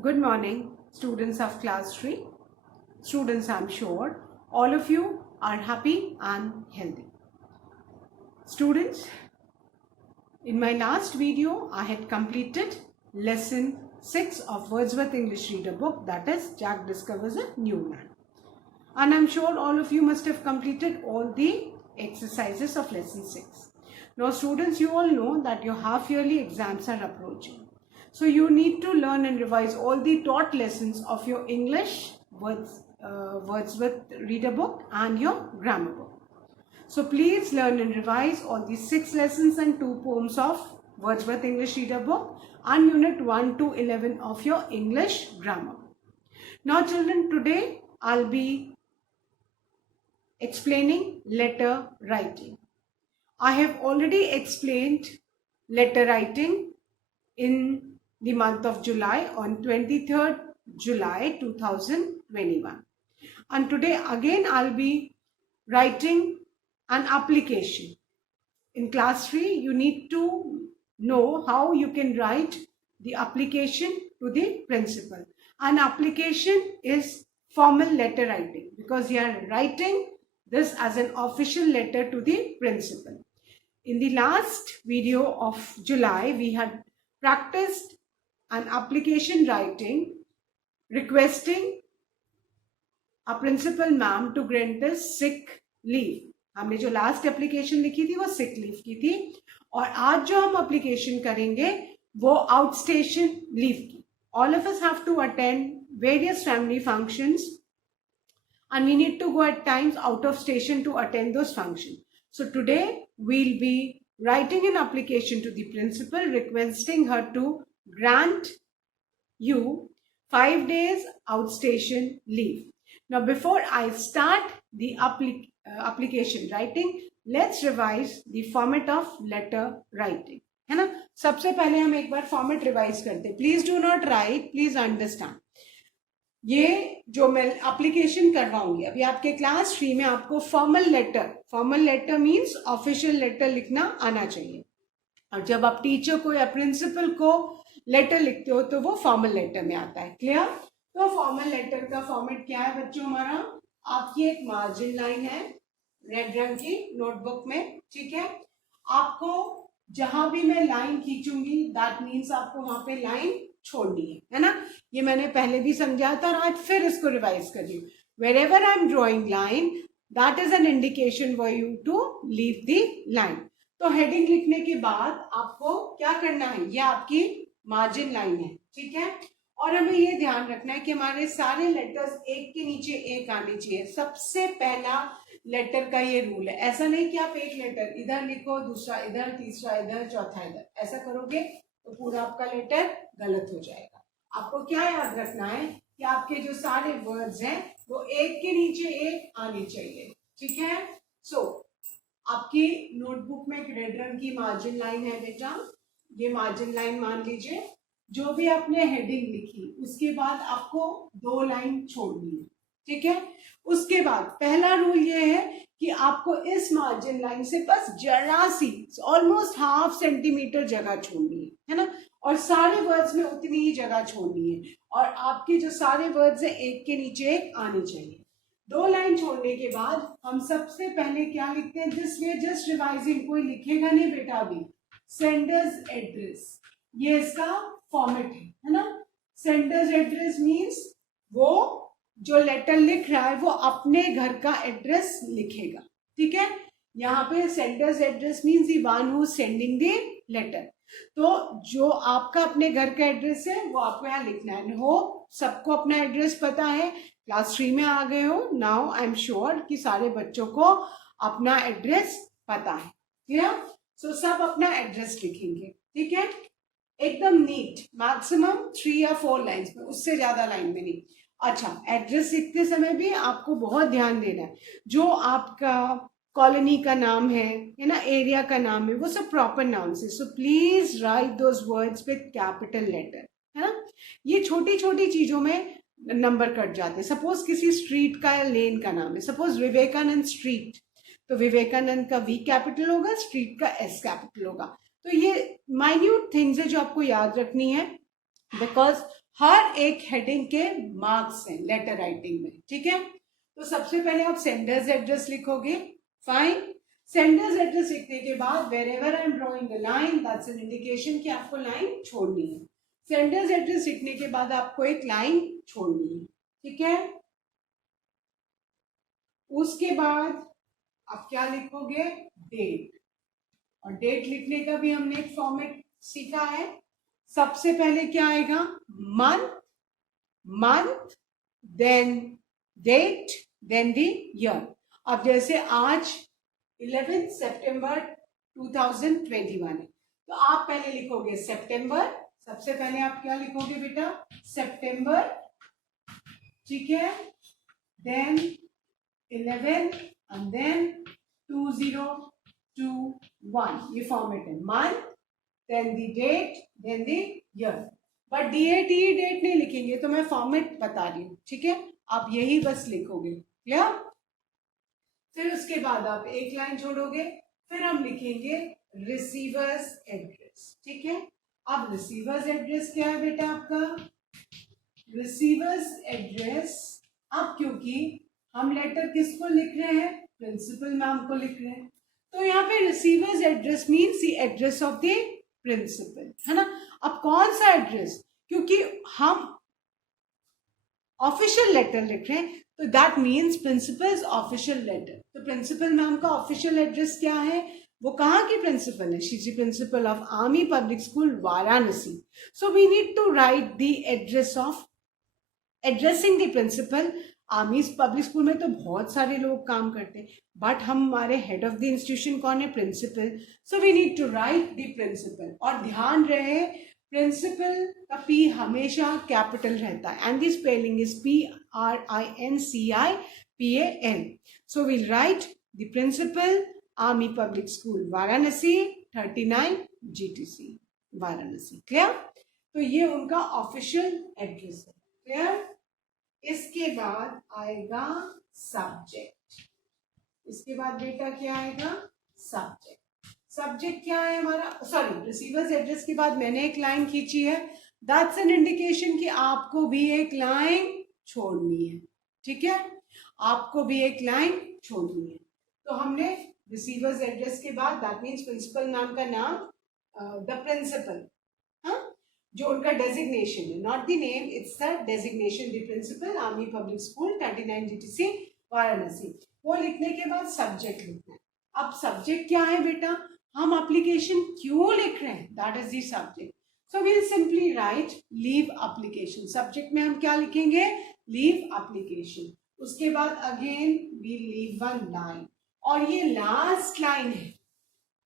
Good morning, students of class 3. Students, I'm sure all of you are happy and healthy. Students, in my last video, I had completed lesson 6 of Wordsworth English Reader book, that is Jack Discovers a New Land. And I'm sure all of you must have completed all the exercises of lesson 6. Now students, you all know that your half-yearly exams are approaching. So you need to learn and revise all the taught lessons of your English Wordsworth Reader book and your grammar book. So please learn and revise all the 6 lessons and 2 poems of Wordsworth English Reader book and unit 1 to 11 of your English grammar. Now children, today I'll be explaining letter writing. I have already explained letter writing in the month of July on 23rd July 2021. And today again I'll be writing an application. In class 3, you need to know how you can write the application to the principal. An application is formal letter writing because you are writing this as an official letter to the principal. In the last video of July, we had practiced an application writing requesting a principal ma'am to grant us sick leave. हमने जो last application लिखी थी वो sick leave की थी और आज जो हम एप्लीकेशन करेंगे वो आउटस्टेशन लीव की. All of us have to attend various family functions and we need to go at times out of station to attend those functions. So today we'll be writing an application to the principal requesting her to grant you 5 days outstation leave. Now before I start the application writing, let's revise the format of letter writing. है ना. सबसे पहले हम एक बार format revise करते. Please do not right, please understand. ये जो मैं एप्लीकेशन करवाऊंगी अभी आपके क्लास 3 में, आपको formal letter means official letter लिखना आना चाहिए. और जब आप टीचर को या प्रिंसिपल को लेटर लिखते हो तो वो फॉर्मल लेटर में आता है. क्लियर. तो फॉर्मल लेटर का फॉर्मेट क्या है बच्चों हमारा? आपकी एक मार्जिन लाइन है रेड रंग की नोटबुक में. ठीक है. आपको जहां भी मैं लाइन खींचूंगी दैट मीन्स आपको वहां पे लाइन छोड़नी है ना. ये मैंने पहले भी समझाया था और आज फिर इसको रिवाइज कर रही हूँ. Wherever I am drawing line that is an indication for you to leave the line. तो हेडिंग लिखने के बाद आपको क्या करना है? ये आपकी मार्जिन लाइन है. ठीक है. और हमें ये ध्यान रखना है कि हमारे सारे लेटर्स एक के नीचे एक आने चाहिए. सबसे पहला लेटर का ये रूल है. ऐसा नहीं कि आप एक लेटर इधर लिखो, दूसरा इधर, तीसरा इधर, चौथा इधर. ऐसा करोगे तो पूरा आपका लेटर गलत हो जाएगा. आपको क्या याद रखना है कि आपके जो सारे वर्ड्स हैं वो एक के नीचे एक आने चाहिए. ठीक है. सो आपकी नोटबुक में एक रेड रंग की मार्जिन लाइन है बेटा. ये मार्जिन लाइन मान लीजिए. जो भी आपने हेडिंग लिखी उसके बाद आपको 2 लाइन छोड़नी है. ठीक है. उसके बाद पहला रूल ये है कि आपको इस मार्जिन लाइन से बस जरा सी ऑलमोस्ट हाफ सेंटीमीटर जगह छोड़नी है ना. और सारे वर्ड्स में उतनी ही जगह छोड़नी है और आपके जो सारे वर्ड्स है एक के नीचे एक आने चाहिए. 2 लाइन छोड़ने के बाद हम सबसे पहले क्या लिखते हैं? This way just revising. कोई लिखेगा नहीं बेटा अभी. सेंडर्स एड्रेस, ये इसका फॉर्मेट है ना. सेंडर्स एड्रेस मीन्स वो जो लेटर लिख रहा है वो अपने घर का एड्रेस लिखेगा. ठीक है. यहाँ पे sender's address means the one who sending the letter. तो जो आपका अपने घर का एड्रेस है वो आपको यहाँ लिखना है. हो सबको अपना एड्रेस पता है. क्लास 3 में आ गए हो. नाउ आई एम श्योर कि सारे बच्चों को अपना एड्रेस पता है. क्लियर. सो सब अपना एड्रेस लिखेंगे. ठीक है. एकदम नीट. मैक्सिमम 3 या 4 लाइन्स में, उससे ज्यादा लाइन में नहीं. अच्छा, एड्रेस लिखते समय भी आपको बहुत ध्यान देना है. जो आपका कॉलोनी का नाम है ना, एरिया का नाम है, वो सब प्रॉपर नाम से. So please write those words with capital letter. है ना. ये छोटी छोटी चीजों में नंबर कट जाते हैं. सपोज किसी स्ट्रीट का या लेन का नाम है, सपोज विवेकानंद स्ट्रीट, तो विवेकानंद का वी कैपिटल होगा, स्ट्रीट का एस कैपिटल होगा. तो ये माइन्यूट थिंग्स है जो आपको याद रखनी है बिकॉज हर एक हेडिंग के मार्क्स हैं लेटर राइटिंग में, ठीक है। तो सबसे पहले आप सेंडर्स एड्रेस लिखोगे, फाइन। सेंडर्स एड्रेस लिखने के बाद wherever I am drawing the line, that's an indication कि आपको लाइन छोड़नी है। सेंडर्स एड्रेस लिखने के बाद आपको एक लाइन छोड़नी है, ठीक है। उसके बाद आप क्या लिखोगे, डेट। और डेट लिखने का भी हमने एक फॉर्मेट सीखा है। सबसे पहले क्या आएगा, month, month, then date, then the year. अब जैसे आज 11 सितंबर 2021 है, तो आप पहले लिखोगे सितंबर। सबसे पहले आप क्या लिखोगे बेटा, सितंबर, ठीक है। देन 11 and then 2021, ये फॉर्मेट है, month, then the date, then the year. But DATE date नहीं लिखेंगे, तो मैं फॉर्मेट बता रही हूँ, ठीक है। आप यही बस लिखोगे, क्लियर। फिर उसके बाद आप एक लाइन छोड़ोगे, फिर हम लिखेंगे रिसीवर्स एड्रेस, ठीक है। अब रिसीवर्स एड्रेस क्या है बेटा आपका, रिसीवर्स एड्रेस, अब क्योंकि हम लेटर किसको लिख रहे हैं, प्रिंसिपल मैम को लिख रहे हैं, तो यहाँ पे receiver's address means the address of the principal, है ना। अब कौन सा एड्रेस, क्योंकि हम ऑफिशियल लेटर लिख रहे हैं, तो that means principal's official letter. तो प्रिंसिपल मैम का ऑफिशियल एड्रेस क्या है, वो कहाँ की प्रिंसिपल है, she is the principal of army public school Varanasi. So we need to write the address of, addressing the principal. Army public school में तो बहुत सारे लोग काम करते हैं, बट हमारे हेड ऑफ द इंस्टीट्यूशन कौन है, principal. So we need to write the principal. और ध्यान रहे प्रिंसिपल का पी हमेशा कैपिटल रहता है, and the spelling is PRINCIPAL। So we'll write the principal, army public school Varanasi, 39 GTC Varanasi, clear. तो ये उनका ऑफिशियल एड्रेस है, क्लियर। इसके बाद आएगा सब्जेक्ट। इसके बाद बेटा क्या आएगा, सब्जेक्ट। सब्जेक्ट क्या है हमारा, सॉरी, रिसीवर्स एड्रेस के बाद मैंने एक लाइन खींची है, दैट्स एन इंडिकेशन कि आपको भी एक लाइन छोड़नी है, ठीक है। आपको भी एक लाइन छोड़नी है। तो हमने रिसीवर्स एड्रेस के बाद, दैट मीन्स प्रिंसिपल नाम का नाम, द प्रिंसिपल, हाँ, जो उनका डेजिग्नेशन है, not the name, it's the designation, the principal, army public school 39 GTC Varanasi. वो लिखने के बाद सब्जेक्ट लिखना है। अब सब्जेक्ट क्या है बेटा, हम एप्लीकेशन क्यों लिख रहे हैं, that is the subject. So we will simply write leave application. Subject में हम क्या लिखेंगे, लीव एप्लीकेशन। उसके बाद again we leave one line, और ये लास्ट लाइन है,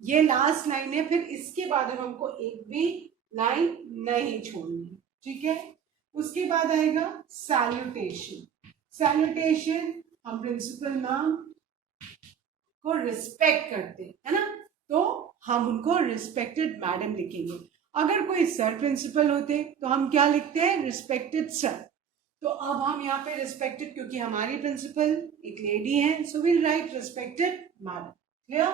ये लास्ट लाइन है। फिर इसके बाद हमको एक भी लाइन नहीं छोड़नी, ठीक है। उसके बाद आएगा सैल्यूटेशन। सैल्यूटेशन, हम प्रिंसिपल मैम को रिस्पेक्ट करते हैं, है ना, तो हम उनको रिस्पेक्टेड मैडम लिखेंगे। अगर कोई सर प्रिंसिपल होते तो हम क्या लिखते हैं, रिस्पेक्टेड सर। तो अब हम यहाँ पे रिस्पेक्टेड, क्योंकि हमारी प्रिंसिपल एक लेडी है, so will write respected madam, clear.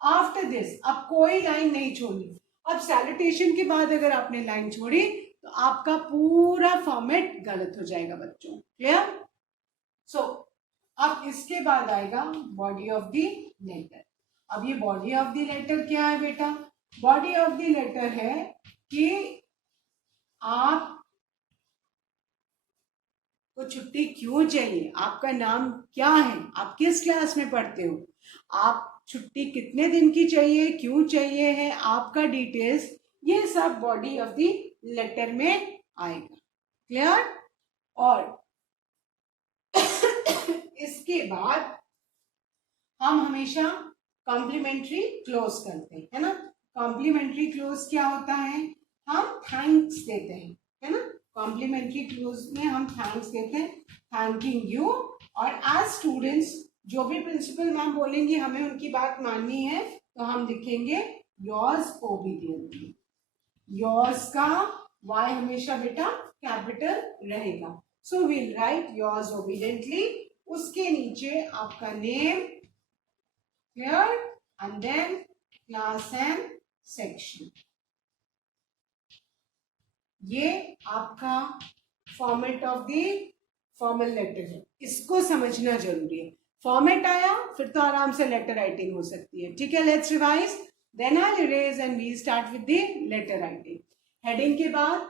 After this अब कोई लाइन नहीं छोड़नी। अब सैल्यूटेशन के बाद अगर आपने लाइन छोड़ी तो आपका पूरा फॉर्मेट गलत हो जाएगा बच्चों, क्लियर। सो अब इसके बाद आएगा बॉडी ऑफ द लेटर। अब ये बॉडी ऑफ द लेटर क्या है बेटा, बॉडी ऑफ द लेटर है कि आप को छुट्टी क्यों चाहिए, आपका नाम क्या है, आप किस क्लास में पढ़ते हो, आप छुट्टी कितने दिन की चाहिए, क्यों चाहिए है, आपका डिटेल्स, ये सब बॉडी ऑफ द लेटर में आएगा, क्लियर। और इसके बाद हम हमेशा कॉम्प्लीमेंट्री क्लोज करते हैं, है ना। कॉम्प्लीमेंट्री क्लोज क्या होता है, हम थैंक्स देते हैं, है ना। कॉम्प्लीमेंट्री क्लोज में हम थैंक्स देते हैं, थैंकिंग यू। और एज स्टूडेंट्स जो भी प्रिंसिपल मैम बोलेंगे हमें उनकी बात माननी है, तो हम लिखेंगे योर्स ओबीडियंटली। योर्स का वाई हमेशा बेटा कैपिटल रहेगा, so we'll write yours obediently. उसके नीचे आपका name, clear, and then class and section. ये आपका format of the formal letter है, इसको समझना जरूरी है। फॉर्मेट आया फिर तो आराम से लेटर राइटिंग हो सकती है। ठीक है, let's revise, then I erase and we start with the letter writing. Heading के बाद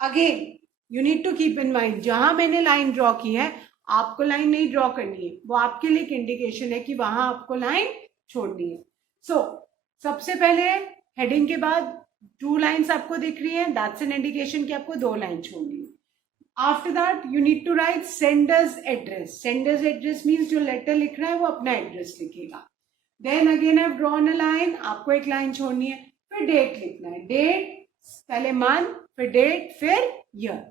again you need to keep in mind, जहां मैंने लाइन ड्रॉ की है आपको लाइन नहीं ड्रॉ करनी है, वो आपके लिए एक इंडिकेशन है कि वहां आपको लाइन छोड़नी है। सो सबसे पहले हेडिंग के बाद 2 लाइन्स आपको दिख रही है, दैट्स एन इंडिकेशन कि आपको 2 लाइन छोड़नी है। After that you need to write sender's address. Sender's address means जो लेटर लिख रहा है वो अपना एड्रेस लिखेगा। Then again I drawn a line, आपको एक लाइन छोड़नी है, फिर डेट लिखना है, डेट पहले मंथ फिर डेट फिर ईयर।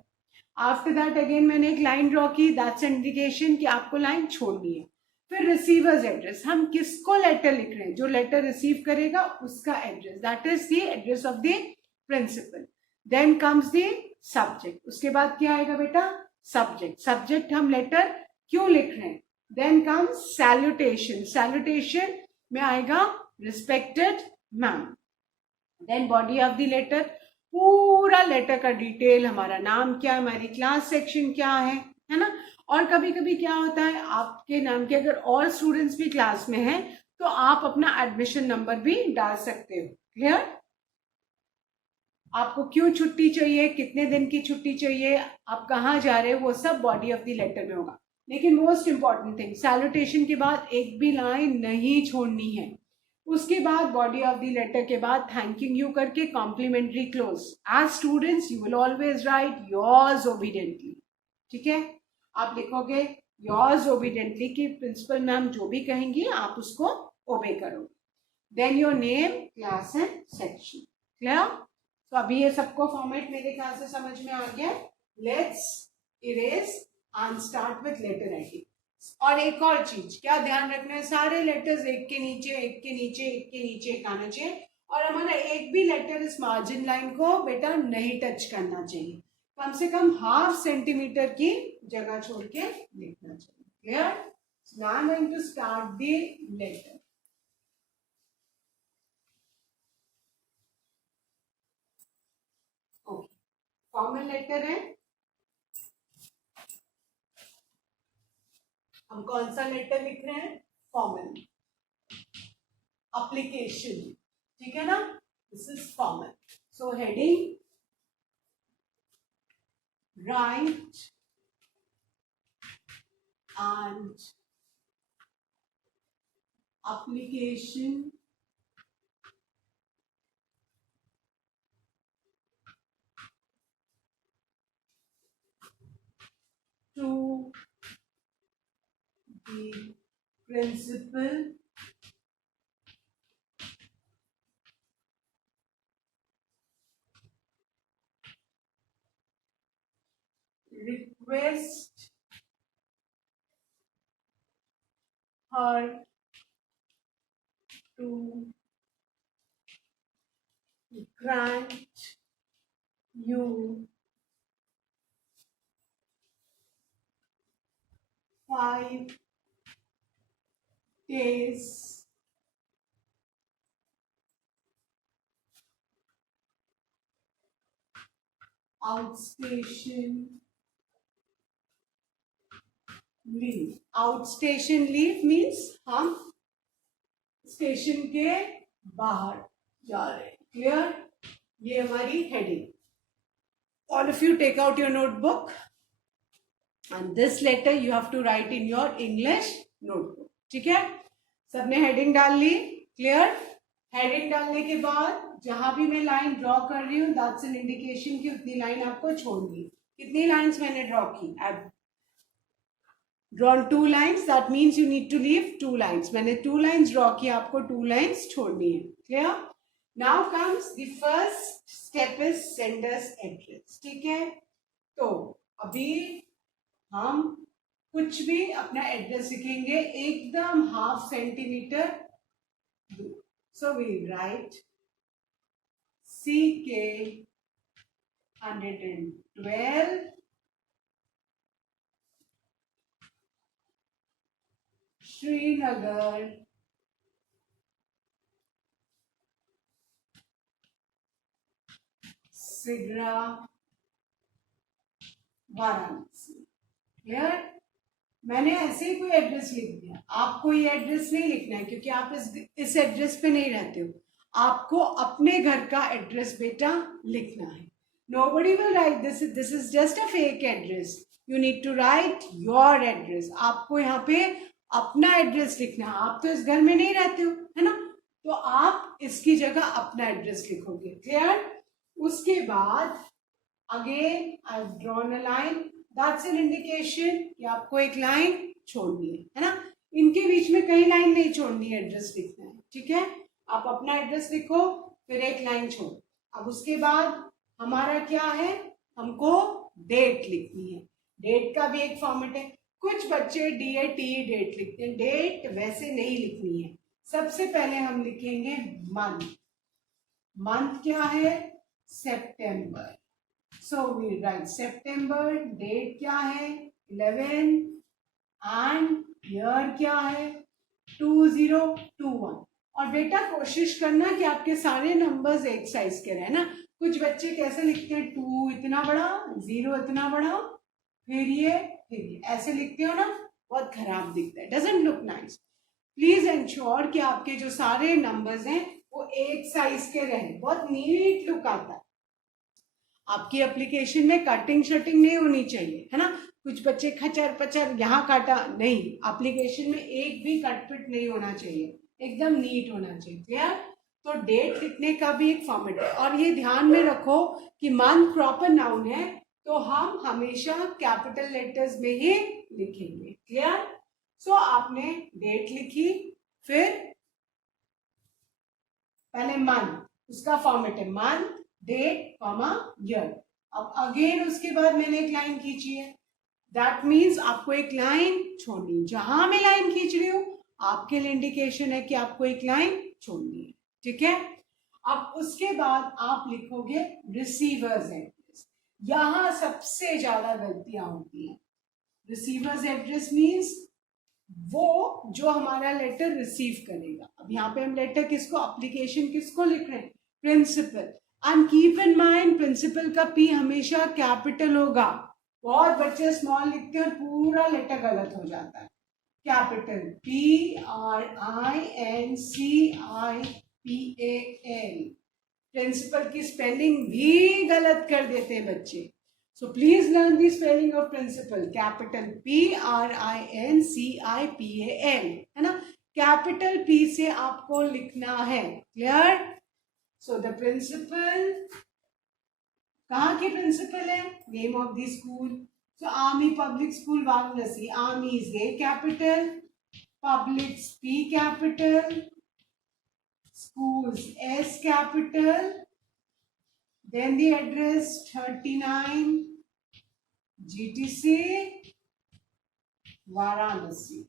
आफ्टर दैट अगेन मैंने एक लाइन ड्रॉ की, दैट्स इंडिकेशन कि आपको लाइन छोड़नी है। फिर रिसीवर्स एड्रेस, हम किसको लेटर लिख रहे हैं, जो लेटर रिसीव करेगा उसका address, that is the address of the principal. Then comes the subject, उसके बाद क्या आएगा बेटा, सब्जेक्ट। सब्जेक्ट हम लेटर क्यों लिख रहे हैं। देन कम्स सैल्यूटेशन, सैल्यूटेशन में आएगा respected ma'am. Then body of the letter, पूरा लेटर का डिटेल, हमारा नाम क्या है, हमारी क्लास सेक्शन क्या है ना। और कभी कभी क्या होता है, आपके नाम के अगर और स्टूडेंट्स भी क्लास में हैं तो आप अपना एडमिशन नंबर भी डाल सकते हो। क्लियर, आपको क्यों छुट्टी चाहिए, कितने दिन की छुट्टी चाहिए, आप कहाँ जा रहे हो, वो सब बॉडी ऑफ द लेटर में होगा। लेकिन मोस्ट इंपॉर्टेंट थिंग, सैल्यूटेशन के बाद एक भी लाइन नहीं छोड़नी है। उसके बाद बॉडी ऑफ द लेटर के बाद थैंकिंग यू करके complimentary close. As students you will always write yours obediently. ठीक है, आप लिखोगे योर्स ओबीडियंटली कि प्रिंसिपल मैम जो भी कहेंगी आप उसको ओबे करोगे। Then your name, class and section. Clear, तो अभी ये सबको फॉर्मेट मेरे ख्याल से समझ में आ गया। Let's erase and start with letter writing. और एक और चीज क्या ध्यान रखना है, सारे लेटर्स एक के नीचे एक के नीचे एक के नीचे एक आना चाहिए, और हमारा एक भी लेटर इस मार्जिन लाइन को बेटा नहीं टच करना चाहिए, कम से कम 1/2 सेंटीमीटर की जगह छोड़ के लिखना चाहिए। Clear, now I am going to start the letter. Okay, formal letter है, हम कौन सा लेटर लिख रहे हैं, फॉर्मल एप्लीकेशन। ठीक है ना, this is formal. So heading, write and application to the principal request her to grant you 5 days outstation leave। outstation leave means हम स्टेशन के बाहर जा रहे हैं। क्लियर, ये हमारी heading. All of you take out your notebook and this letter you have to write in your English notebook। ठीक है, सबने हेडिंग डाल ली। क्लियर, हेडिंग डालने के बाद जहां भी मैं लाइन ड्रॉ कर रही हूँ दैट्स एन इंडिकेशन कि उतनी लाइन आपको छोड़नी। कितनी लाइंस मैंने ड्रॉ की, आई drawn 2 lines, that means you need to leave 2 lines। मैंने 2 lines ड्रॉ की, आपको 2 lines छोड़नी है। Clear, now comes the first step is sender's address. ठीक है, तो अभी हम कुछ भी अपना एड्रेस लिखेंगे एकदम 1/2 सेंटीमीटर दूर। So we write CK 112 Srinagar Sigra Varanasi. Clear? मैंने ऐसे ही कोई एड्रेस लिख दिया, आपको ये एड्रेस नहीं लिखना है क्योंकि आप इस एड्रेस पे नहीं रहते हो। आपको अपने घर का एड्रेस बेटा लिखना है। Nobody will write this is just a fake address. You need to write your address. आपको यहाँ पे अपना एड्रेस लिखना है। आप तो इस घर में नहीं रहते हो, है ना? तो आप इसकी जगह अपना एड्रेस लिखोगे। क्लियर? उसके बाद again I have drawn a line, that's an indication कि आपको एक लाइन छोड़नी है ना? इनके बीच में कहीं लाइन नहीं छोड़नी है, एड्रेस लिखना है। ठीक है? आप अपना एड्रेस लिखो, फिर एक लाइन छोड़ो। अब उसके बाद हमारा क्या है, हमको डेट लिखनी है। डेट का भी एक फॉर्मेट है। कुछ बच्चे DAT डेट लिखते हैं, डेट वैसे नहीं लिखनी है। सबसे पहले हम लिखेंगे मंथ। मंथ क्या है? सितंबर। So we write September. Date क्या है? 11 एंड ईयर क्या है? 2021। और बेटा कोशिश करना कि आपके सारे नंबर्स एक साइज के रहे ना। कुछ बच्चे कैसे लिखते हैं, 2 इतना बड़ा, 0 इतना बड़ा, फिर ये ऐसे लिखते हो ना, बहुत खराब दिखता है, doesn't look nice. Please ensure कि आपके जो सारे नंबर्स हैं वो एक साइज के रहे, बहुत नीट लुक आता है। आपकी एप्लीकेशन में कटिंग शटिंग नहीं होनी चाहिए, है ना? कुछ बच्चे खचर पचर यहाँ काटा, नहीं, एप्लीकेशन में एक भी कटपिट नहीं होना चाहिए, एकदम नीट होना चाहिए। क्लियर? तो डेट लिखने का भी एक फॉर्मेट है। और ये ध्यान में रखो कि मंथ प्रॉपर नाउन है तो हम हमेशा कैपिटल लेटर्स में ही लिखेंगे। क्लियर? सो आपने डेट लिखी, फिर पहले मंथ, उसका फॉर्मेट है मंथ, डेट, कॉमा, ईयर। अब अगेन उसके बाद मैंने एक लाइन खींची है, दैट मीन्स आपको एक लाइन छोड़नी। जहां मैं लाइन खींच रही हूं आपके लिए इंडिकेशन है कि आपको एक लाइन छोड़नी है। ठीक है? अब उसके बाद आप लिखोगे रिसीवर्स एड्रेस। यहां सबसे ज्यादा गलतियां होती हैं। रिसीवर्स एड्रेस मीन्स वो जो हमारा लेटर रिसीव करेगा। अब यहाँ पे हम लेटर किसको, एप्लीकेशन किसको लिख रहे हैं? Principal. And keep in mind principal का P हमेशा कैपिटल होगा। बहुत बच्चे स्मॉल लिखते हैं और पूरा लेटर गलत हो जाता है। Capital PRINCIPAL। प्रिंसिपल की स्पेलिंग भी गलत कर देते हैं बच्चे। So please learn the spelling of principal. Capital PRINCIPAL, है ना? कैपिटल P से आपको लिखना है। क्लियर? सो द प्रिंसिपल, कहाँ के प्रिंसिपल है? Name of the school. So army public school Varanasi. Army is A capital, publics P capital, schools S capital, then the address 39 GTC Varanasi.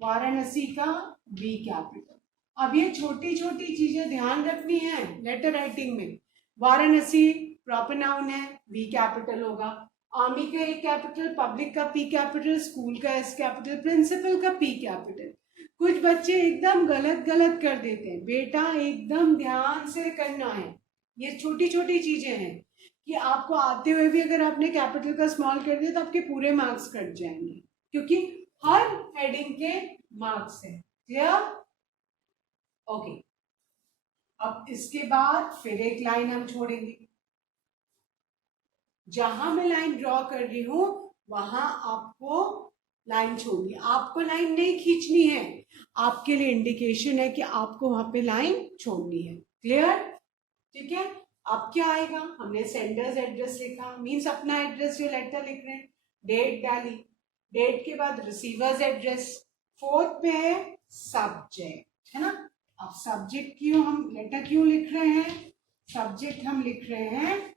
Varanasi का B कैपिटल। अब ये छोटी छोटी चीजें ध्यान रखनी है लेटर राइटिंग में। वाराणसी प्रॉपर नाउन है, V कैपिटल होगा। आर्मी का A कैपिटल, पब्लिक का P कैपिटल, स्कूल का S कैपिटल, प्रिंसिपल का P कैपिटल। कुछ बच्चे एकदम गलत कर देते हैं, बेटा एकदम ध्यान से करना है। ये छोटी छोटी चीजें हैं कि आपको आते हुए भी अगर आपने कैपिटल का स्मॉल कर दिया तो आपके पूरे मार्क्स कट जाएंगे, क्योंकि हर हेडिंग के मार्क्स है। क्लियर? ओके। अब इसके बाद फिर एक लाइन हम छोड़ेंगे। जहां मैं लाइन ड्रॉ कर रही हूं वहां आपको लाइन छोड़नी है। आपको लाइन नहीं खींचनी है, आपके लिए इंडिकेशन है कि आपको वहां पे लाइन छोड़नी है। क्लियर? ठीक है? अब क्या आएगा? हमने सेंडर्स एड्रेस लिखा, मीन्स अपना एड्रेस जो लेटर लिख रहे हैं। डेट डाली, डेट के बाद रिसीवर्स एड्रेस, फोर्थ पे है सब्जेक्ट, है ना? अब सब्जेक्ट क्यों हम लेटर क्यों लिख रहे हैं? सब्जेक्ट हम लिख रहे हैं,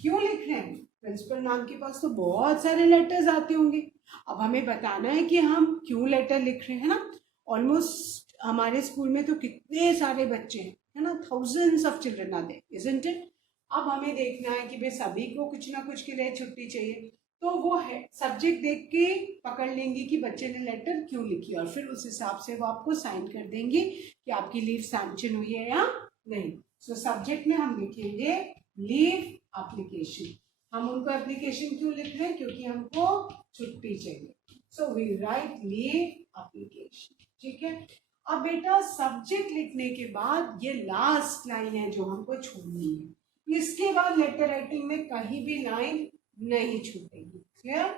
क्यों लिख रहे हैं? प्रिंसिपल मैम के पास तो बहुत सारे लेटर्स आते होंगे, अब हमें बताना है कि हम क्यों लेटर लिख रहे हैं ना। ऑलमोस्ट हमारे स्कूल में तो कितने सारे बच्चे हैं, है ना, thousands of children are there, isn't it. अब हमें देखना है कि भाई सभी को कुछ ना कुछ के लिए छुट्टी चाहिए, तो वो है सब्जेक्ट देख के पकड़ लेंगे कि बच्चे ने लेटर क्यों लिखी, और फिर उस हिसाब से वो आपको साइन कर देंगे कि आपकी लीव सैंक्शन हुई है या नहीं। सो सब्जेक्ट में हम लिखेंगे लीव एप्लीकेशन। हम उनको एप्लीकेशन क्यों लिख रहे हैं? क्योंकि हमको छुट्टी चाहिए. So we write leave application. ठीक है. अब बेटा सब्जेक्ट लिखने के बाद ये लास्ट लाइन है जो हमको छोड़नी है. इसके बाद लेटर राइटिंग में कहीं भी लाइन नहीं छूटेगी. क्लियर?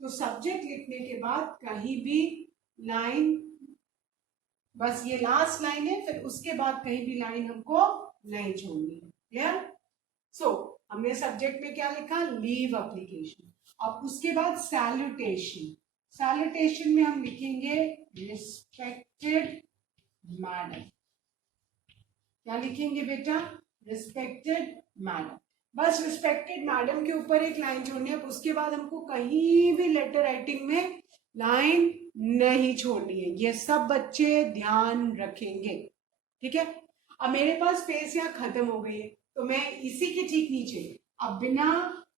तो सब्जेक्ट लिखने के बाद कहीं भी लाइन, बस ये लास्ट लाइन है, फिर उसके बाद कहीं भी लाइन हमको नहीं छोड़नी है. क्लियर? सो हमने सब्जेक्ट में क्या लिखा? Leave application. अब उसके बाद सैल्यूटेशन. सैल्यूटेशन में हम लिखेंगे रिस्पेक्टेड मैडम. क्या लिखेंगे बेटा? Respected madam. बस रिस्पेक्टेड मैडम के ऊपर एक लाइन छोड़नी है. उसके बाद हमको कहीं भी लेटर राइटिंग में लाइन नहीं छोड़नी है. ये सब बच्चे ध्यान रखेंगे. ठीक है. अब मेरे पास स्पेस यहाँ खत्म हो गई है, तो मैं इसी के ठीक नीचे अब बिना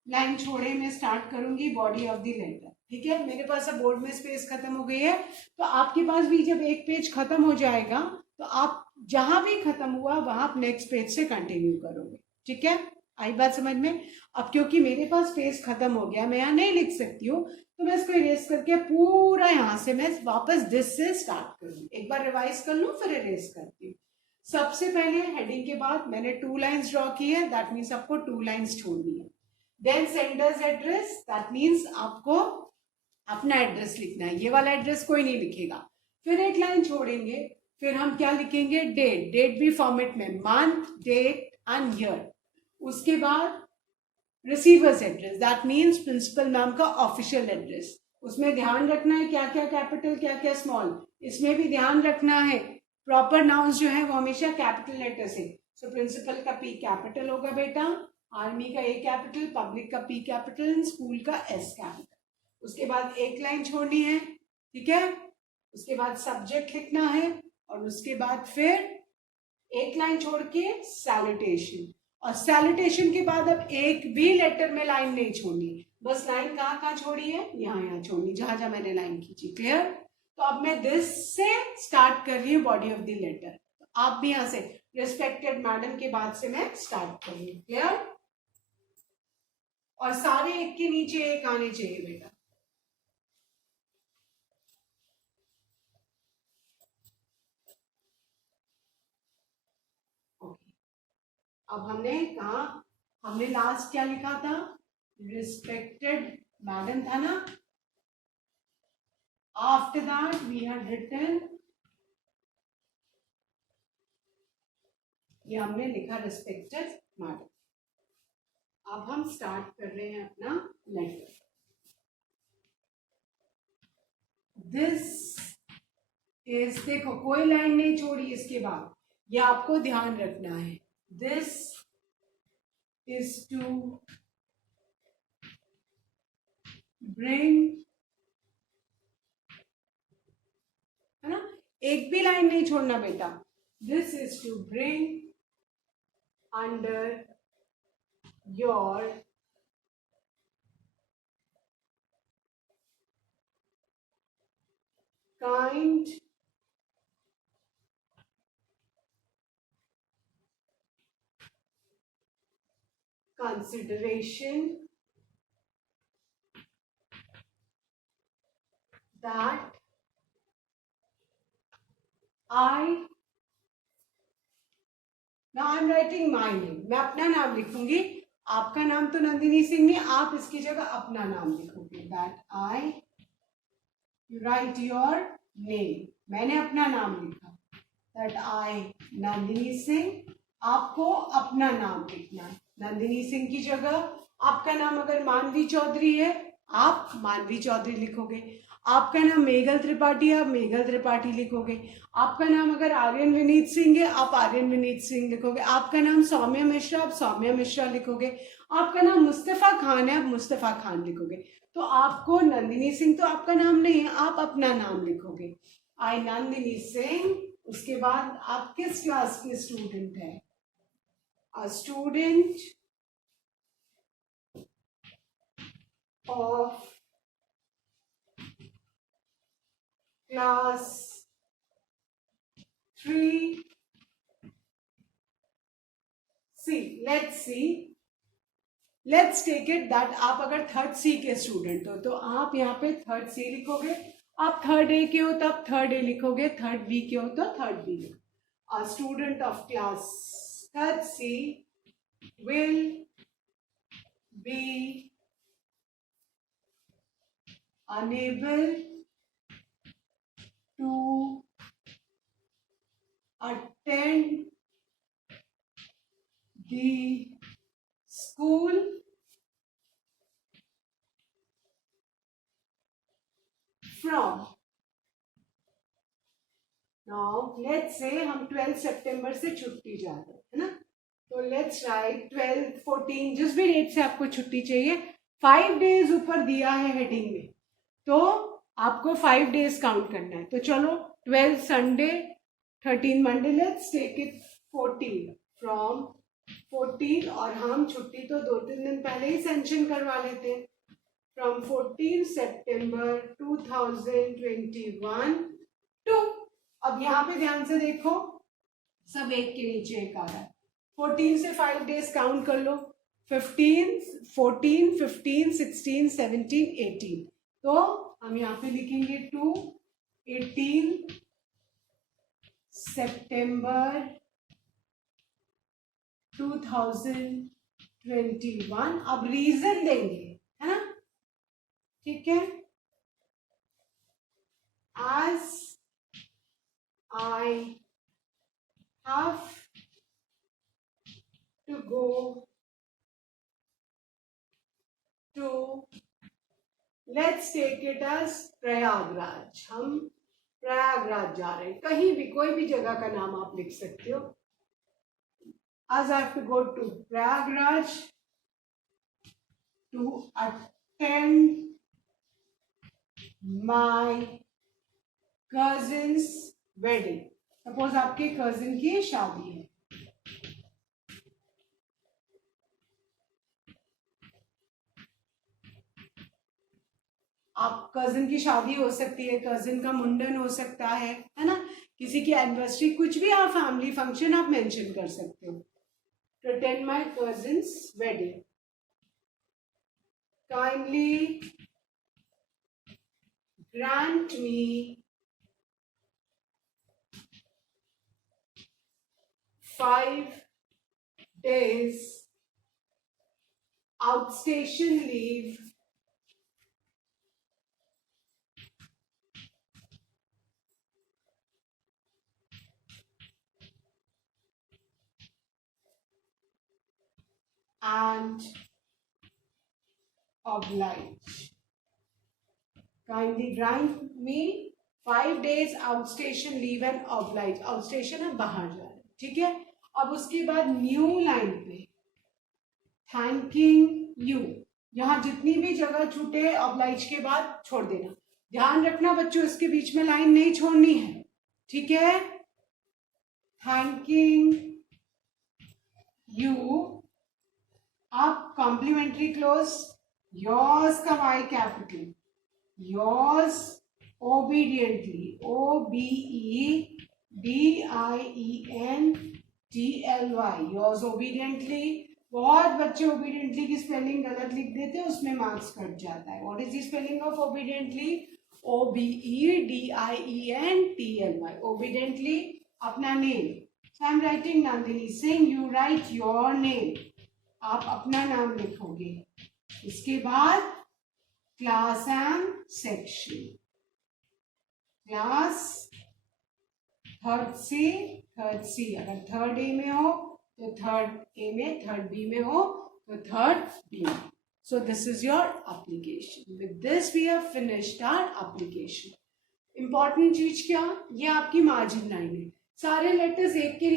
लाइन छोड़े मैं स्टार्ट करूंगी बॉडी ऑफ द लेटर. ठीक है. मेरे पास अब बोर्ड में स्पेस खत्म हो गई है, तो आपके पास भी जब एक पेज खत्म हो जाएगा तो आप जहां भी खत्म हुआ वहां आप नेक्स्ट पेज से कंटिन्यू करोगे. ठीक है. आई बात समझ में? अब क्योंकि मेरे पास स्पेस खत्म हो गया, मैं यहाँ नहीं लिख सकती हूँ, तो मैं इसको इरेज करके पूरा यहाँ से मैं वापस दिस से स्टार्ट करूंगी. एक बार रिवाइज कर लूँ फिर इरेज करती हूँ. सबसे पहले हेडिंग के बाद मैंने 2 लाइन्स ड्रॉ की है, दैट मीन्स आपको 2 लाइन्स छोड़नी है. Then sender's address, that means आपको अपना एड्रेस लिखना है. ये वाला एड्रेस कोई नहीं लिखेगा. फिर एक लाइन छोड़ेंगे, फिर हम क्या लिखेंगे? डेट. डेट भी फॉर्मेट में, मंथ, डेट एंड ईयर. उसके बाद receiver's address, that means principal ma'am का ऑफिशियल एड्रेस. उसमें ध्यान रखना है क्या क्या कैपिटल क्या क्या स्मॉल. इसमें भी ध्यान रखना है प्रॉपर नाउंस जो है वो हमेशा कैपिटल लेटर से. सो प्रिंसिपल का पी कैपिटल होगा बेटा, आर्मी का ए कैपिटल, पब्लिक का पी कैपिटल, स्कूल का एस कैपिटल. उसके बाद एक लाइन छोड़नी है. ठीक है. उसके बाद सब्जेक्ट लिखना है, और उसके बाद फिर एक लाइन छोड़ के सैल्यूटेशन. और सैल्यूटेशन के बाद अब एक भी लेटर में लाइन नहीं छोड़नी. बस लाइन कहाँ कहाँ छोड़ी है? यहाँ यहाँ छोड़नी, जहां जहां मैंने लाइन खींची. क्लियर? तो अब मैं दिस से स्टार्ट कर रही हूँ बॉडी ऑफ द लेटर. आप भी यहां से रिस्पेक्टेड मैडम के बाद से मैं स्टार्ट कर रही हूँ. क्लियर? और सारे एक के नीचे एक आने चाहिए बेटा. अब हमने कहा, हमने लास्ट क्या लिखा था? रिस्पेक्टेड मैडम था ना. After that we had written, ये हमने लिखा रिस्पेक्टेड मैडम. अब हम स्टार्ट कर रहे हैं अपना लेटर. दिस इज, देखो कोई लाइन नहीं छोड़ी इसके बाद, ये आपको ध्यान रखना है. दिस इज टू ब्रिंग, है ना. एक भी लाइन नहीं छोड़ना बेटा. This is to bring under your kind consideration that now I'm writing my name. मैं अपना नाम लिखूंगी. आपका नाम तो नंदिनी सिंह नहीं, आप इसकी जगह अपना नाम लिखोगे. that I, you write your name. मैंने अपना नाम लिखा. that I नंदिनी सिंह, आपको अपना नाम लिखना है. नंदिनी सिंह की जगह आपका नाम अगर मानवी चौधरी है, आप मानवी चौधरी लिखोगे. आपका नाम मेघल त्रिपाठी है, आप मेघल त्रिपाठी लिखोगे. आपका नाम अगर आर्यन विनीत सिंह है, आप आर्यन विनीत सिंह लिखोगे. आपका नाम सौम्या मिश्रा, आप सौम्या मिश्रा लिखोगे. आपका नाम मुस्तफा खान है, आप मुस्तफा खान लिखोगे. तो आपको नंदिनी सिंह तो आपका नाम नहीं है, आप अपना नाम लिखोगे. आई नंदिनी सिंह. उसके बाद आप किस क्लास के स्टूडेंट हैं? A student of class 3. See, let's see. Let's take it that आप अगर थर्ड सी के स्टूडेंट हो तो आप यहाँ पे थर्ड सी लिखोगे, आप थर्ड ए के हो तो आप थर्ड ए लिखोगे, थर्ड बी के हो तो थर्ड बी लिखोगे. A student of class third C will be unable to attend the school from. Now let's say हम 12 सितंबर से छुट्टी जा रहे हैं, है ना. तो लेट्स राइट 12, 14 जिस भी डेट से आपको छुट्टी चाहिए, 5 डेज ऊपर दिया है हेडिंग में, तो आपको 5 डेज काउंट करना है. तो चलो 12 Sunday, 13 Monday, let's take it 14 from 14, और हम छुट्टी तो 2-3 दिन पहले ही सेंशन करवा लेते हैं. फ्रॉम 14 सितंबर 2021 टू, अब यहाँ पे ध्यान से देखो, सब एक के नीचे एक आ रहा है. 14 से 5 डेज काउंट कर लो, 15, 14, 15, 16, 17, 18. तो हम यहाँ पे लिखेंगे टू 18 सितंबर 2021. अब रीजन देंगे, है ना, ठीक है. As I have to go to, let's take it as Prayagraj. हम प्रयागराज जा रहे हैं, कहीं भी कोई भी जगह का नाम आप लिख सकते हो. As I have to go to Prayagraj to attend my cousin's wedding. Suppose आपके कजिन की शादी है, आप कजिन की शादी हो सकती है, कजिन का मुंडन हो सकता है ना, किसी की एनिवर्सरी, कुछ भी आप फैमिली फंक्शन आप मेंशन कर सकते हो. To attend my cousin's wedding, kindly grant me 5 days outstation leave and oblige. Kindly grant me 5 days outstation leave and oblige. outstation है बाहर जा रहे, ठीक है. अब उसके बाद न्यू लाइन पे थैंकिंग यू, यहाँ जितनी भी जगह छूटे oblige के बाद छोड़ देना. ध्यान रखना बच्चों, इसके बीच में लाइन नहीं छोड़नी है, ठीक है. थैंकिंग यू, आप कॉम्प्लीमेंट्री क्लोज, योर्स का Y capital, yours obediently, OBEDIENTLY, yours obediently. बहुत बच्चे ओबीडियंटली की स्पेलिंग गलत लिख देते हैं, उसमें मार्क्स कट जाता है. What is the spelling of obediently? OBEDIENTLY. Obediently अपना name. So I am writing Nandini Singh, you write your name, आप अपना नाम लिखोगे. इसके बाद class and section, class third C, अगर थर्ड ए में हो तो थर्ड ए में, थर्ड बी में हो तो थर्ड बी में. So this is your application. With this we have finished our application. Important चीज क्या, ये आपकी मार्जिन लाइन है. सारे लेटर्स एक के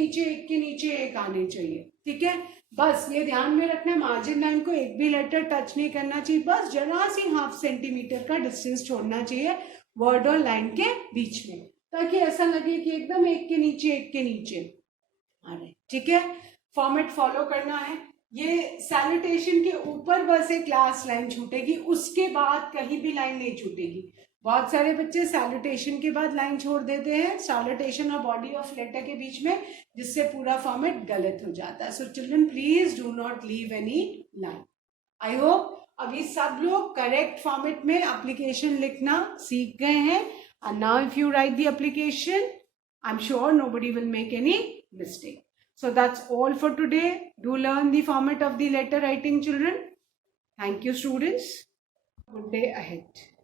नीचे एक आने चाहिए, ठीक है. बस ये ध्यान में रखना, मार्जिन लाइन को एक भी लेटर टच नहीं करना चाहिए, बस जरा सी ½ सेंटीमीटर का डिस्टेंस छोड़ना चाहिए वर्ड और लाइन के बीच में, ताकि ऐसा लगे कि एकदम एक के नीचे आ रहे, ठीक है. फॉर्मेट फॉलो करना है. ये सैल्यूटेशन के ऊपर बस एक क्लास लाइन छूटेगी, उसके बाद कहीं भी लाइन नहीं छूटेगी. बहुत सारे बच्चे सैल्यूटेशन के बाद लाइन छोड़ देते हैं, सैल्यूटेशन और बॉडी ऑफ लेटर के बीच में, जिससे पूरा फॉर्मेट गलत हो जाता है. So children please do not leave any line. I hope अभी सब लोग करेक्ट फॉर्मेट में एप्लीकेशन लिखना सीख गए हैं. And now if you write the application, I'm sure nobody will make any mistake. So that's all for today. Do learn the format of the letter writing, children. Thank you, students. Good day ahead.